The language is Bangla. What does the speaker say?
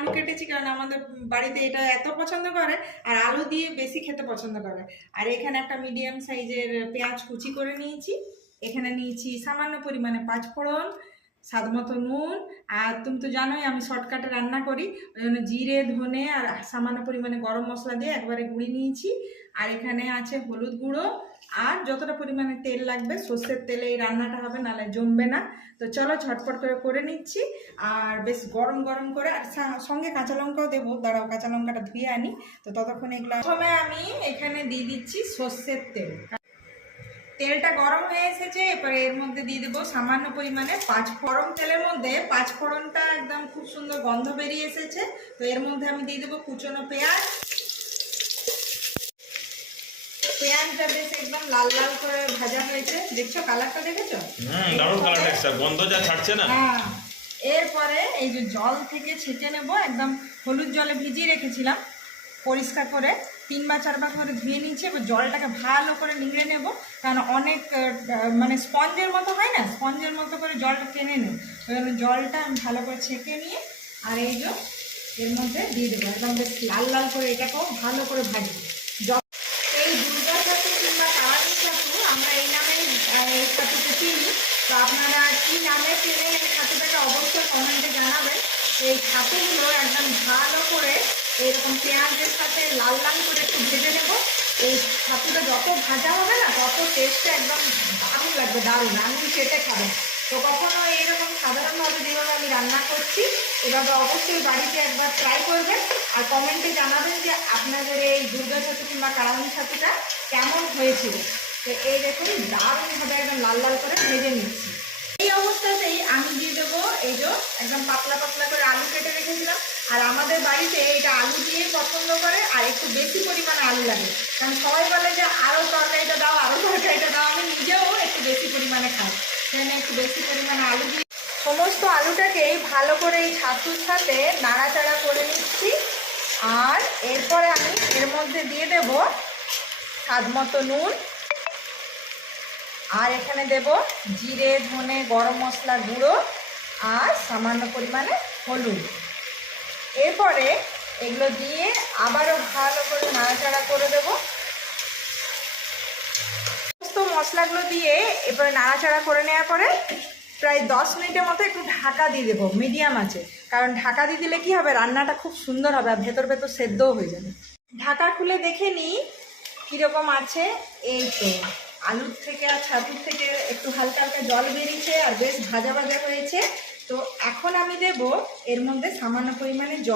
আলু কেটেছি কারণ আমাদের বাড়িতে এটা এত পছন্দ করে, আর আলু দিয়ে বেশি খেতে পছন্দ করে। আর এখানে একটা মিডিয়াম সাইজের পেঁয়াজ কুচি করে নিয়েছি। এখানে নিয়েছি সামান্য পরিমাণে পাঁচফোড়ন, স্বাদ মতো নুন। আর তুমি তো জানোই আমি শর্টকাটে রান্না করি, ওই জন্য জিরে ধনে আর সামান্য পরিমাণে গরম মশলা দিয়ে একবারে গুঁড়ি নিয়েছি। আর এখানে আছে হলুদ গুঁড়ো, আর যতটা পরিমাণে তেল লাগবে, সর্ষের তেলে এই রান্নাটা হবে, নাহলে জমবে না। তো চলো ঝটপট করে করে নিচ্ছি। আর বেশ গরম গরম করে, আর সঙ্গে কাঁচা লঙ্কাও দেবো, দাঁড়াও কাঁচা লঙ্কাটা ধুয়ে আনি। তো ততক্ষণ এগুলো প্রথমে আমি এখানে দিয়ে দিচ্ছি সর্ষের তেল। তেলটা গরম হয়ে এসেছে, এরপরে এর মধ্যে দিয়ে দেবো সামান্য পরিমাণে পাঁচফোড়ন। তেলের মধ্যে পাঁচফোড়নটা একদম খুব সুন্দর গন্ধ বেরিয়ে এসেছে। তো এর মধ্যে আমি দিয়ে দেবো কুচনো পেঁয়াজ। পেঁয়াজটা বেশ একদম লাল লাল করে ভাজা হয়েছে, দেখছো কালারটা, দেখেছো? দারুণ কালার এসেছে, গন্ধ যা ছাড়ছে না। হ্যাঁ, এরপরে এই যে জল থেকে ছেঁচে নেব, একদম হলুদ জলে ভিজিয়ে রেখেছিলাম পরিষ্কার করে 3 বা 4 বার করে ধুয়ে নিয়েছি। এবার জলটাকে ভালো করে নিংড়ে নেব, কারণ অনেক মানে স্পঞ্জের মতো হয় না, স্পঞ্জের মতো করে জলটা টেনে নেব। ওই জন্য জলটা আমি ভালো করে ছেঁকে নিয়ে আর এই যে এর মধ্যে দিয়ে দেবো, একদম বেশ লাল লাল করে এটাকেও ভালো করে ভাজি। এই দুর্গা ছাতু কিংবা কালারি ছাতু আমরা এই নামেই এই ছাতুকে চিনি। তো আপনারা কী নামে চেনেন এই ছাতুটাকে অবশ্যই কমেন্টে জানাবেন। এই ছাতুগুলো একদম ভালো করে এরকম পেঁয়াজের সাথে লাল লাল করে একটু ভেজে নেব। এই ছাতুটা যত ভাজা হবে না, তত টেস্টটা একদম দারুণ লাগবে, দারুণ, আঙুল চেটে খাবেন। তো কখনো এইরকম সাধারণভাবে যেভাবে আমি রান্না করছি, এভাবে অবশ্যই বাড়িতে একবার ট্রাই করবেন। আর কমেন্টে জানাবেন যে আপনাদের এই দুর্গা ছাতু কিংবা কালানি ছাতুটা কেমন হয়েছিল। তো এই দেখুন দারুণভাবে একদম লাল লাল করে ভেজে নিচ্ছি। এই অবস্থাতেই আমি দিয়ে দেবো এই যে একদম পাতলা পাতলা করে আলু কেটে রেখেছিলাম। আর আমাদের বাড়িতে এটা আলু দিয়ে পছন্দ করে, আর একটু বেশি পরিমাণে আলু লাগে, কারণ সবাই বলে যে আরও তরকারিটা দাও, আরও তরকারিটা দাও। আমি নিজেও একটু বেশি পরিমাণে খাই, সেখানে একটু বেশি পরিমাণে আলু দিয়ে সমস্ত আলুটাকেই ভালো করে এই ছাতুর সাথে নাড়াচাড়া করে নিচ্ছি। আর এরপরে আমি এর মধ্যে দিয়ে দেব স্বাদ মতো নুন, আর এখানে দেব জিরে ধনে গরম মশলা গুঁড়ো আর সামান্য পরিমাণে হলুদ। এরপরে এগুলো দিয়ে আবারও ভালো করে নাড়াচাড়া করে দেব। সমস্ত মশলাগুলো দিয়ে এরপরে নাড়াচাড়া করে নেওয়ার পরে প্রায় 10 মিনিটের মতো একটু ঢাকা দিয়ে দেবো মিডিয়াম আছে, কারণ ঢাকা দিয়ে দিলে কী হবে, রান্নাটা খুব সুন্দর হবে আর ভেতর ভেতর সেদ্ধও হয়ে যাবে। ঢাকা খুলে দেখে নিই কীরকম আছে। এই তো আলুর থেকে আর ছাতুর থেকে একটু হালকা হালকা জল বেরিয়েছে আর বেশ ভাজা ভাজা হয়েছে। তো এখন আমি দেব এর মধ্যে সামান্য পরিমাণে জল।